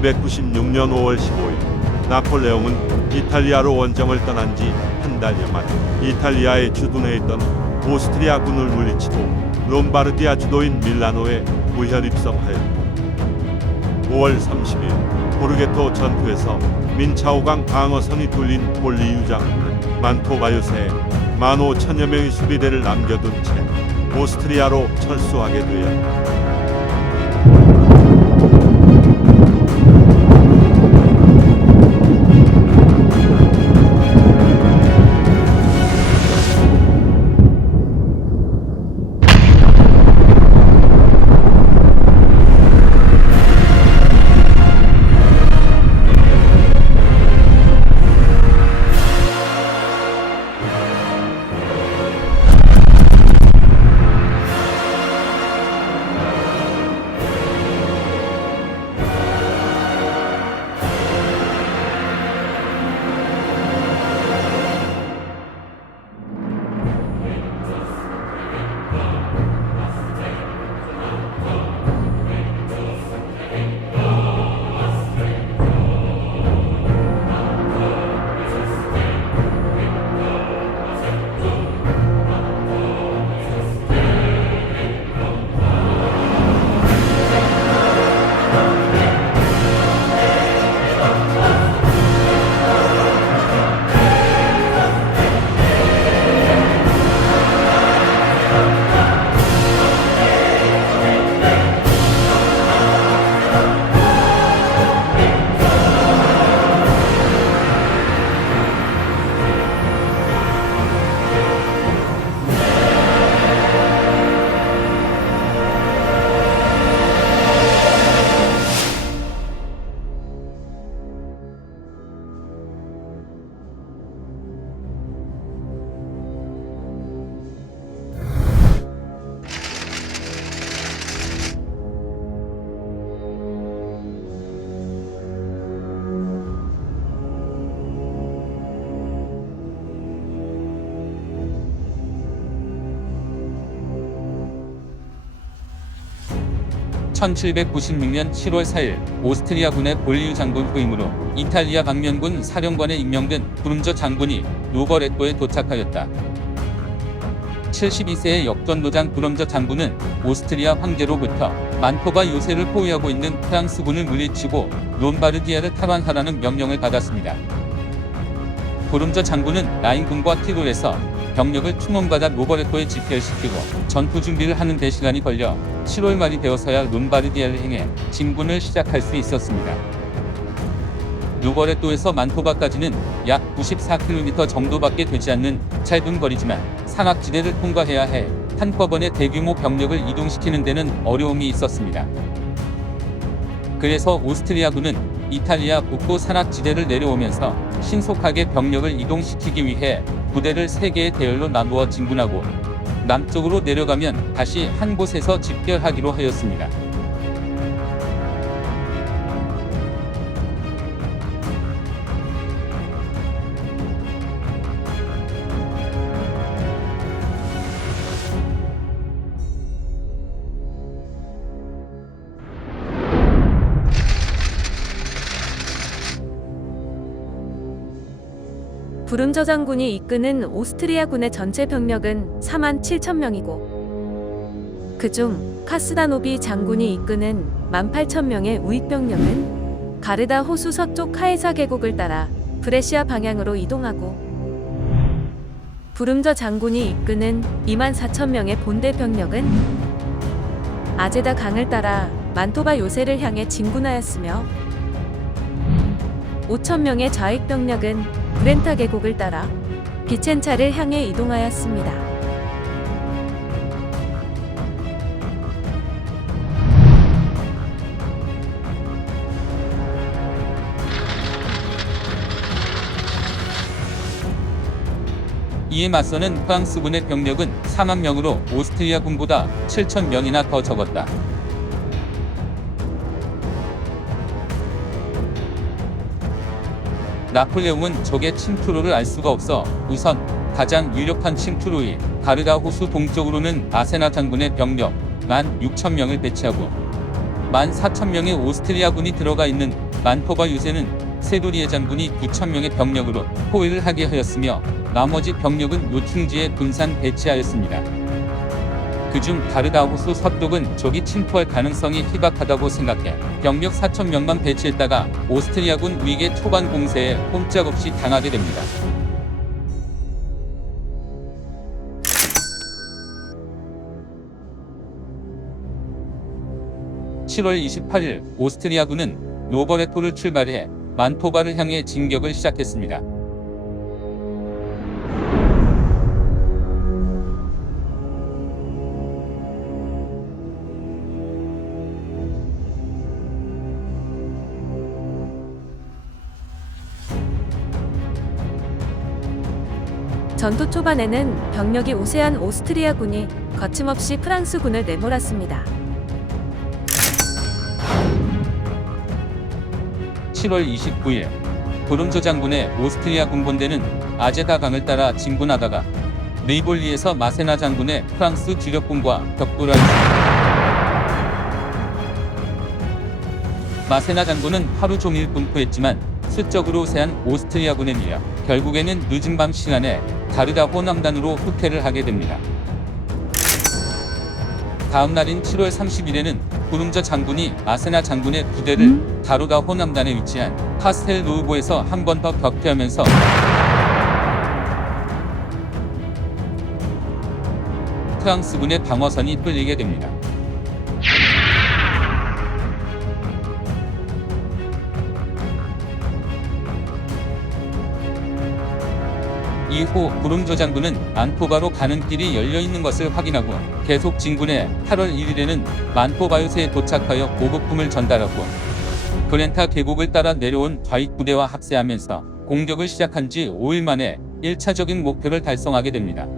1796년 5월 15일 나폴레옹은 이탈리아로 원정을 떠난 지 한 달여 만에 이탈리아에 주둔해 있던 오스트리아군을 물리치고 롬바르디아 주도인 밀라노에 무혈 입성하였다. 5월 30일 보르게토 전투에서 민차오강 방어선이 뚫린 폴리 유장은 만토바 요새에 15,000여 명의 수비대를 남겨둔 채 오스트리아로 철수하게 되었다. (1796년 7월 4일) 오스트리아군의 볼리유 장군 후임으로 이탈리아 방면군 사령관에 임명된 브룸저 장군이 루버레토에 도착하였다. 72세의 역전노장 브룸저 장군은 오스트리아 황제로부터 만토바 요새를 포위하고 있는 프랑스군을 물리치고 롬바르디아를 탈환하라는 명령을 받았습니다. 브룸저 장군은 라인군과 티롤에서 병력을 충원받아 루버레토에 집결시키고 전투 준비를 하는 데 시간이 걸려 7월 말이 되어서야 롬바르디아를 향해 진군을 시작할 수 있었습니다. 루버레토에서 만토바까지는 약 94km 정도밖에 되지 않는 짧은 거리지만 산악지대를 통과해야 해 한꺼번에 대규모 병력을 이동시키는 데는 어려움이 있었습니다. 그래서 오스트리아군은 이탈리아 북부 산악지대를 내려오면서 신속하게 병력을 이동시키기 위해 부대를 3개의 대열로 나누어 진군하고 남쪽으로 내려가면 다시 한 곳에서 집결하기로 하였습니다. 브룸저 장군이 이끄는 오스트리아군의 전체 병력은 47,000명이고 그중 카스다노비 장군이 이끄는 18,000명의 우익 병력은 가르다 호수 서쪽 카에사 계곡을 따라 브레시아 방향으로 이동하고 브룸저 장군이 이끄는 24,000명의 본대 병력은 아제다 강을 따라 만토바 요새를 향해 진군하였으며 5,000명의 좌익 병력은 브렌타 계곡을 따라 비첸차를 향해 이동하였습니다. 이에 맞서는 프랑스군의 병력은 4만 명으로 오스트리아군보다 7,000명이나 더 적었다. 나폴레옹은 적의 침투로를 알 수가 없어 우선 가장 유력한 침투로인 가르다 호수 동쪽으로는 아세나 장군의 병력 16,000명을 배치하고 14,000명의 오스트리아군이 들어가 있는 만토바 요새는 세도리에 장군이 9,000명의 병력으로 포위를 하게 하였으며 나머지 병력은 요충지에 분산 배치하였습니다. 그중 가르다 호수 서쪽은 적이 침투할 가능성이 희박하다고 생각해 병력 4,000명만 배치했다가 오스트리아군 우익의 초반 공세에 꼼짝없이 당하게 됩니다. (7월 28일) 오스트리아군은 로버레토를 출발해 만토바를 향해 진격을 시작했습니다. 전투 초반에는 병력이 우세한 오스트리아군이 거침없이 프랑스군을 내몰았습니다. 7월 29일 브룸조 장군의 오스트리아 군본대는 아제다 강을 따라 진군하다가 리볼리에서 마세나 장군의 프랑스 주력군과 격돌을 했습니다. 마세나 장군은 하루 종일 분포했지만 수적으로 우세한 오스트리아군에 밀려 결국에는 늦은 밤 시간에 가르다호 남단으로 후퇴를 하게 됩니다. 다음 날인 7월 30일에는 브룸저 장군이 마세나 장군의 부대를 가르다호 남단에 위치한 카스텔 노우보에서 한 번 더 격퇴하면서 프랑스군의 방어선이 뚫리게 됩니다. 이후 브룸조 장군은 만토바로 가는 길이 열려있는 것을 확인하고 계속 진군해 8월 1일에는 만토바 요새에 도착하여 보급품을 전달하고 브렌타 계곡을 따라 내려온 좌익 부대와 합세하면서 공격을 시작한 지 5일 만에 1차적인 목표를 달성하게 됩니다.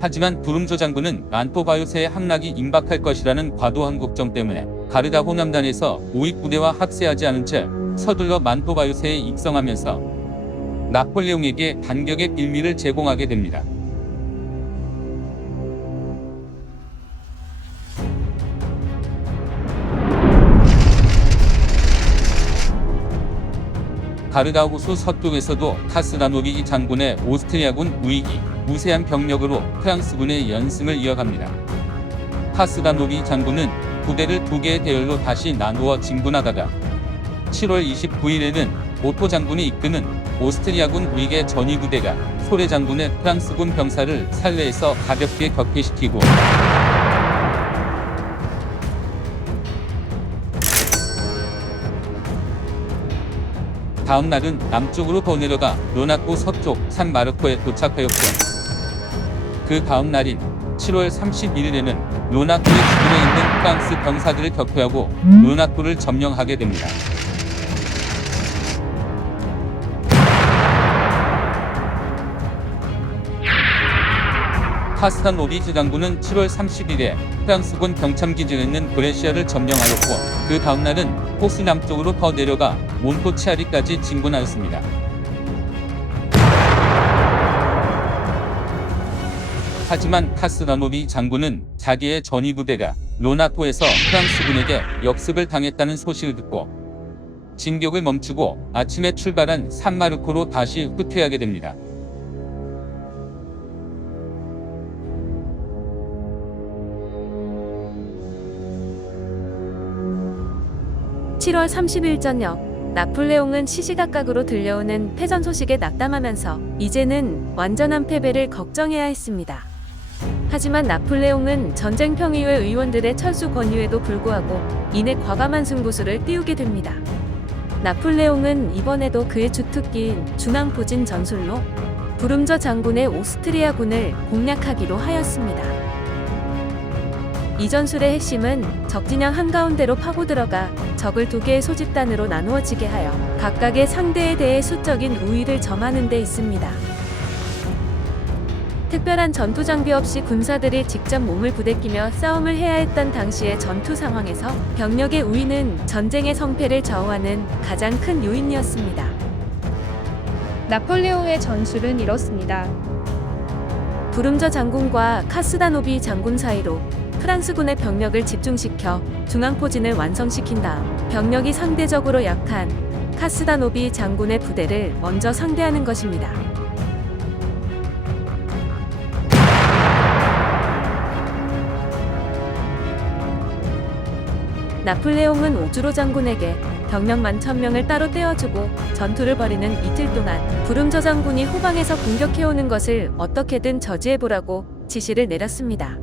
하지만 브룸조 장군은 만토바 요새의 함락이 임박할 것이라는 과도한 걱정 때문에 가르다호 남단에서 우익 부대와 합세하지 않은 채 서둘러 만토바 요새에 입성하면서 나폴레옹에게 반격의 빌미를 제공하게 됩니다. 가르다 호수 서쪽에서도 카스다노비 장군의 오스트리아군 우익이 우세한 병력으로 프랑스군의 연승을 이어갑니다. 카스다노비 장군은 부대를 2개의 대열로 다시 나누어 진군하다가 7월 29일에는 오토 장군이 이끄는 오스트리아군 우익의 전위부대가 소레 장군의 프랑스군 병사를 살레에서 가볍게 격퇴시키고 다음 날은 남쪽으로 더 내려가 로나코 서쪽 산 마르코에 도착하였고 그 다음 날인 7월 31일에는 로나코의 주변에 있는 프랑스 병사들을 격퇴하고 로나코를 점령하게 됩니다. 카스탄 로비즈 장군은 7월 30일에 프랑스군 병참기지에 있는 브레시아를 점령하였고 그 다음날은 호수 남쪽으로 더 내려가 몬토치아리까지 진군하였습니다. 하지만 카스다노비 장군은 자기의 전위부대가 로나토에서 프랑스군에게 역습을 당했다는 소식을 듣고 진격을 멈추고 아침에 출발한 산마르코로 다시 후퇴하게 됩니다. (7월 30일) 저녁 나폴레옹은 시시각각으로 들려오는 패전 소식에 낙담하면서 이제는 완전한 패배를 걱정해야 했습니다. 하지만 나폴레옹은 전쟁평의회 의원들의 철수 권유에도 불구하고 이내 과감한 승부수를 띄우게 됩니다. 나폴레옹은 이번에도 그의 주특기인 중앙포진 전술로 브룸저 장군의 오스트리아군을 공략하기로 하였습니다. 이 전술의 핵심은 적진영 한가운데로 파고들어가 적을 2개의 소집단으로 나누어지게 하여 각각의 상대에 대해 수적인 우위를 점하는 데 있습니다. 특별한 전투 장비 없이 군사들이 직접 몸을 부대끼며 싸움을 해야 했던 당시의 전투 상황에서 병력의 우위는 전쟁의 성패를 좌우하는 가장 큰 요인이었습니다. 나폴레옹의 전술은 이렇습니다. 브룸저 장군과 카스다노비 장군 사이로 프랑스군의 병력을 집중시켜 중앙포진을 완성시킨 다음 병력이 상대적으로 약한 카스다노비 장군의 부대를 먼저 상대하는 것입니다. 나폴레옹은 오주로 장군에게 병력 10,000명을 따로 떼어주고 전투를 벌이는 이틀 동안 부름저 장군이 후방에서 공격해오는 것을 어떻게든 저지해보라고 지시를 내렸습니다.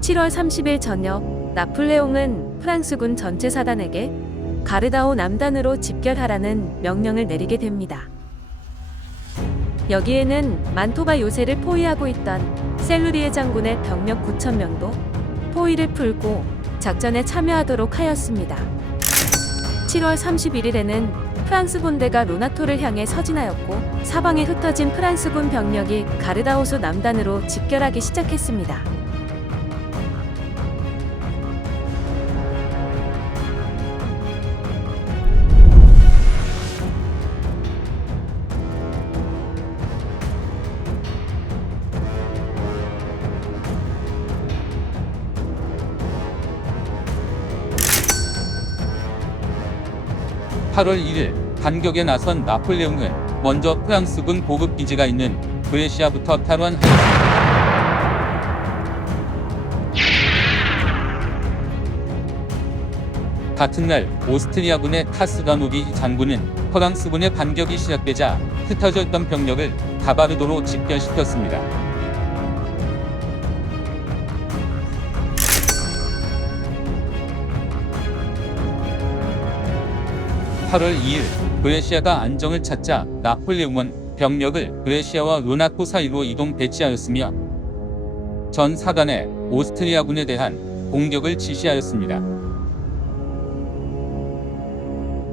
(7월 30일) 저녁 나폴레옹은 프랑스군 전체 사단에게 가르다오 남단으로 집결하라는 명령을 내리게 됩니다. 여기에는 만토바 요새를 포위하고 있던 셀루리에 장군의 병력 9,000명도 포위를 풀고 작전에 참여하도록 하였습니다. 7월 31일에는 프랑스 본대가 로나토를 향해 서진하였고 사방에 흩어진 프랑스군 병력이 가르다오수 남단으로 집결하기 시작했습니다. (8월 1일) 반격에 나선 나폴레옹은 먼저 프랑스군 보급기지가 있는 브레시아부터 탈환하였습니다. 같은 날 오스트리아군의 카스다노비 장군은 프랑스군의 반격이 시작되자 흩어져 있던 병력을 가바르도로 집결시켰습니다. (8월 2일) 브레시아가 안정을 찾자 나폴레옹은 병력을 브레시아와 루나코 사이로 이동 배치하였으며 전 사단에 오스트리아군에 대한 공격을 지시하였습니다.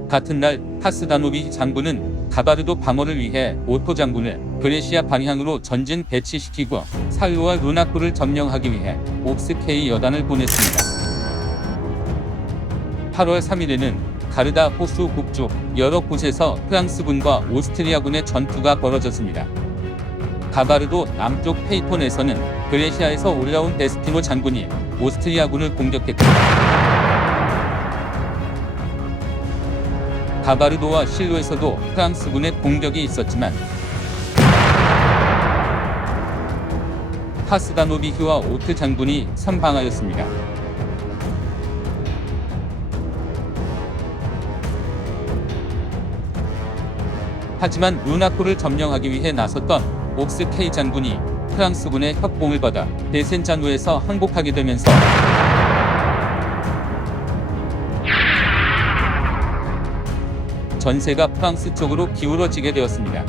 같은 날 카스다노비 장군은 가바르도 방어를 위해 오토 장군을 브레시아 방향으로 전진 배치시키고 사유와 루나코를 점령하기 위해 옵스케이 여단을 보냈습니다. (8월 3일에는) 가르다 호수 북쪽 여러 곳에서 프랑스군과 오스트리아군의 전투가 벌어졌습니다. 가바르도 남쪽 페이톤에서는 브레시아에서 올라온 데스티노 장군이 오스트리아군을 공격했고 가바르도와 실로에서도 프랑스군의 공격이 있었지만 카스다노비히와 오트 장군이 선방하였습니다. 하지만 루나코를 점령하기 위해 나섰던 옥스케이 장군이 프랑스군의 협공을 받아 데센자누에서 항복하게 되면서 전세가 프랑스 쪽으로 기울어지게 되었습니다.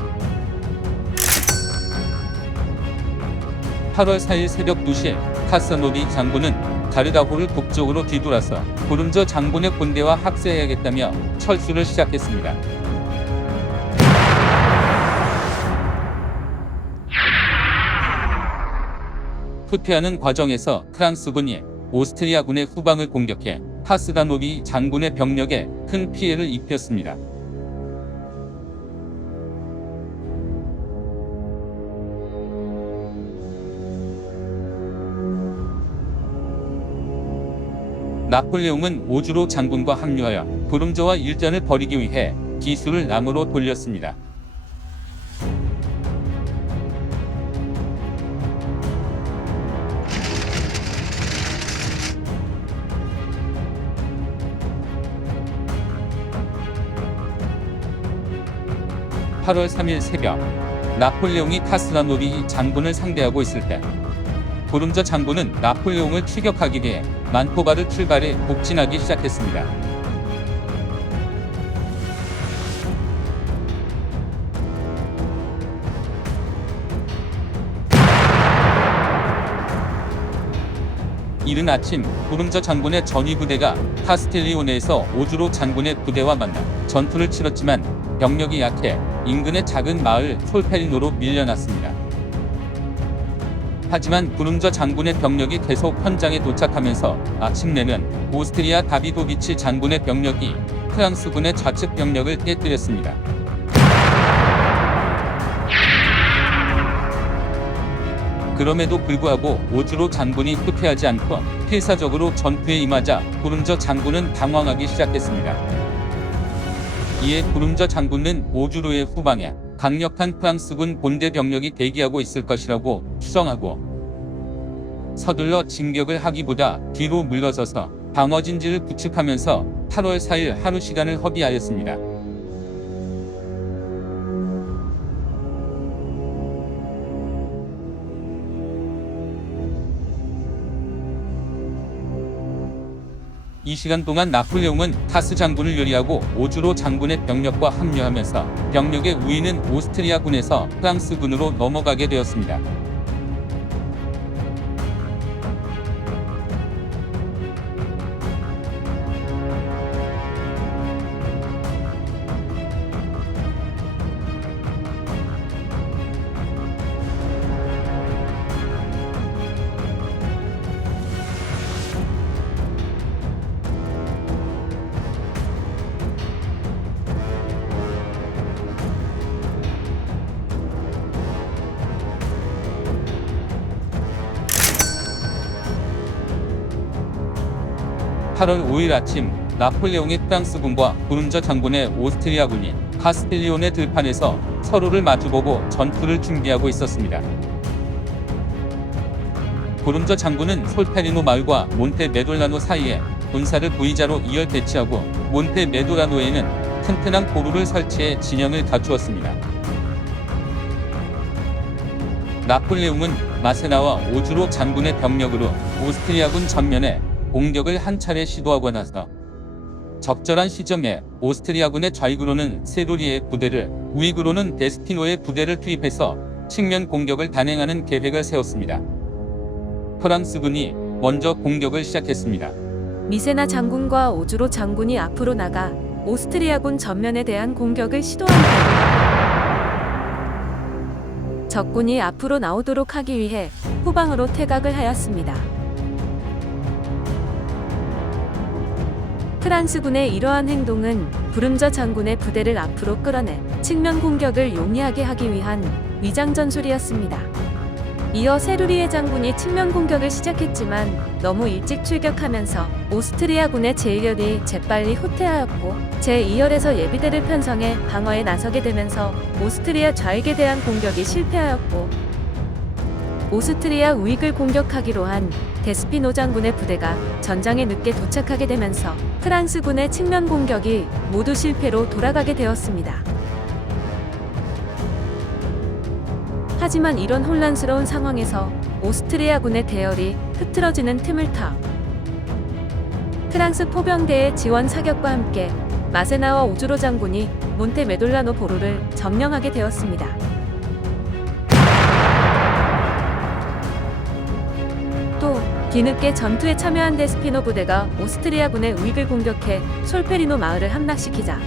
8월 4일 새벽 2시 카스다노비 장군은 가르다호를 북쪽으로 뒤돌아서 부름저 장군의 본대와 합세해야겠다며 철수를 시작했습니다. 후퇴하는 과정에서 프랑스군이 오스트리아군의 후방을 공격해 카스다노비 장군의 병력에 큰 피해를 입혔습니다. 나폴레옹은 오주로 장군과 합류하여 부름저와 일전을 벌이기 위해 기수를 남으로 돌렸습니다. (8월 3일) 새벽 나폴레옹이 카스다노비 장군을 상대하고 있을 때 부름저 장군은 나폴레옹을 추격하기 위해 만토바를 출발해 북진하기 시작했습니다. 이른 아침 부름저 장군의 전위부대가 카스텔리오네에서 오주로 장군의 부대와 만나 전투를 치렀지만 병력이 약해 인근의 작은 마을 솔페리노로 밀려났습니다. 하지만 부름저 장군의 병력이 계속 현장에 도착하면서 마침내는 오스트리아 다비도비치 장군의 병력이 프랑스군의 좌측 병력을 깨뜨렸습니다. 그럼에도 불구하고 오주로 장군이 투패하지 않고 필사적으로 전투에 임하자 부름저 장군은 당황하기 시작했습니다. 이에 부름저 장군은 오주로의 후방에 강력한 프랑스군 본대 병력이 대기하고 있을 것이라고 추정하고 서둘러 진격을 하기보다 뒤로 물러서서 방어진지를 구축하면서 8월 4일 하루 시간을 허비하였습니다. 이 시간 동안 나폴레옹은 타스 장군을 요리하고 오주로 장군의 병력과 합류하면서 병력의 우위는 오스트리아군에서 프랑스군으로 넘어가게 되었습니다. (8월 5일) 아침 나폴레옹의 프랑스군과 부름저 장군의 오스트리아군이 카스텔리온의 들판에서 서로를 마주보고 전투를 준비하고 있었습니다. 부름저 장군은 솔페리노 마을과 몬테 메돌라노 사이에 군사를 V자로 2열 배치하고 몬테 메돌라노에는 튼튼한 고루를 설치해 진영을 갖추었습니다. 나폴레옹은 마세나와 오주로 장군의 병력으로 오스트리아군 전면에 공격을 한 차례 시도하고 나서 적절한 시점에 오스트리아군의 좌익으로는 세루리의 부대를, 우익으로는 데스티노의 부대를 투입해서 측면 공격을 단행하는 계획을 세웠습니다. 프랑스군이 먼저 공격을 시작했습니다. 미세나 장군과 오주로 장군이 앞으로 나가 오스트리아군 전면에 대한 공격을 시도합니다. 적군이 앞으로 나오도록 하기 위해 후방으로 퇴각을 하였습니다. 프랑스군의 이러한 행동은 부름저 장군의 부대를 앞으로 끌어내 측면 공격을 용이하게 하기 위한 위장 전술이었습니다. 이어 세루리에 장군이 측면 공격을 시작했지만 너무 일찍 출격하면서 오스트리아군의 제1열이 재빨리 후퇴하였고 제2열에서 예비대를 편성해 방어에 나서게 되면서 오스트리아 좌익에 대한 공격이 실패하였고 오스트리아 우익을 공격하기로 한 데스피노 장군의 부대가 전장에 늦게 도착하게 되면서 프랑스군의 측면 공격이 모두 실패로 돌아가게 되었습니다. 하지만 이런 혼란스러운 상황에서 오스트리아군의 대열이 흐트러지는 틈을 타 프랑스 포병대의 지원 사격과 함께 마세나와 오주로 장군이 몬테 메돌라노 보루를 점령하게 되었습니다. 또 뒤늦게 전투에 참여한 데스피노 부대가 오스트리아군의 우익을 공격해 솔페리노 마을을 함락시키자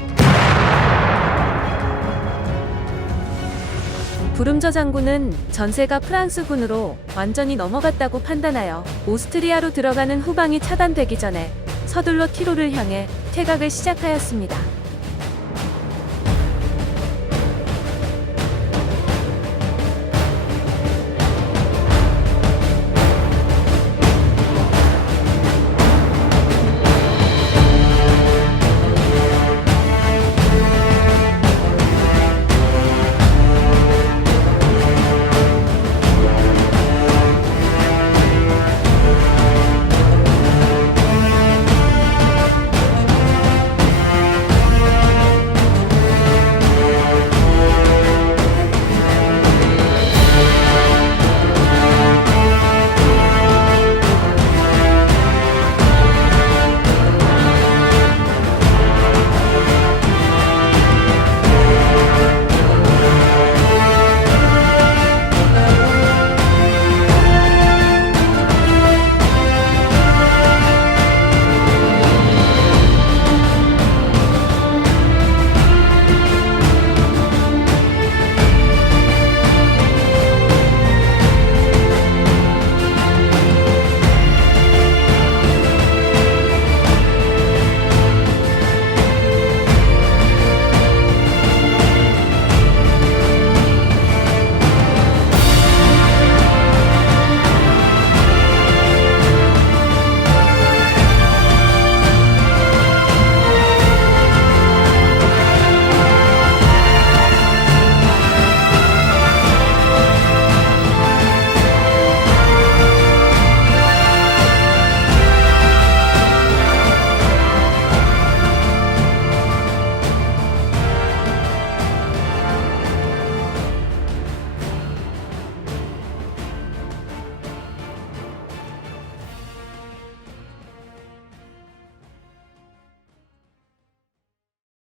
부름저 장군은 전세가 프랑스군으로 완전히 넘어갔다고 판단하여 오스트리아로 들어가는 후방이 차단되기 전에 서둘러 티로를 향해 퇴각을 시작하였습니다.